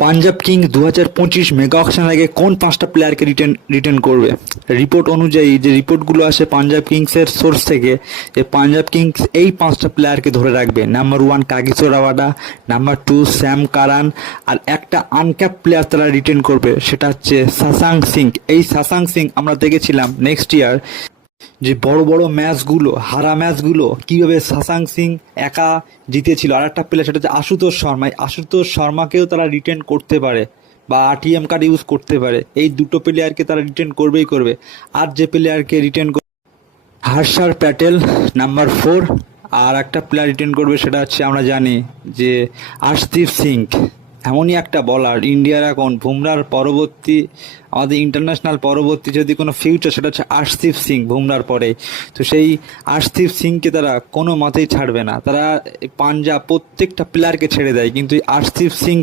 Punjab Kings 2025 mega auction আগে কোন পাঁচটা প্লেয়ারকে রিটেন করবে? রিপোর্ট অনুযায়ী, যে রিপোর্টগুলো আসে পাঞ্জাব কিংসের সোর্স থেকে, যে পাঞ্জাব কিংস এই পাঁচটা প্লেয়ারকে ধরে রাখবে। Number 1 Kagiso Rabada, number 2 Sam Curran, আর একটা আনক্যাপ প্লেয়ার তারা রিটেন করবে, সেটা হচ্ছে সাসাং সিং। এই সাসাং সিং আমরা দেখেছিলাম নেক্সট ইয়ার যে বড় বড় ম্যাচগুলো, হারা ম্যাচগুলো কীভাবে সাসাং সিং একা জিতেছিল। আর একটা প্লেয়ার সেটা হচ্ছে আশুতোষ শর্মা। এই আশুতোষ শর্মাকেও তারা রিটেন করতে পারে বা ATM কার্ড ইউজ করতে পারে। এই দুটো প্লেয়ারকে তারা রিটেন করবেই করবে। আর যে প্লেয়ারকে রিটেন হর্ষার প্যাটেল নাম্বার 4, আর একটা প্লেয়ার রিটেন করবে সেটা হচ্ছে আমরা জানি যে আর্শদীপ সিং। এমনই একটা বলার ইন্ডিয়ার এখন বুমরার পরবর্তী, আমাদের ইন্টারন্যাশনাল পরবর্তী যদি কোনো ফিউচার, সেটা হচ্ছে আর্শদীপ সিং বুমরার পরে। তো সেই আর্শদীপ সিংকে তারা কোনো মতেই ছাড়বে না। তারা পাঞ্জাব প্রত্যেকটা প্লেয়ারকে ছেড়ে দেয়, কিন্তু আর্শদীপ সিং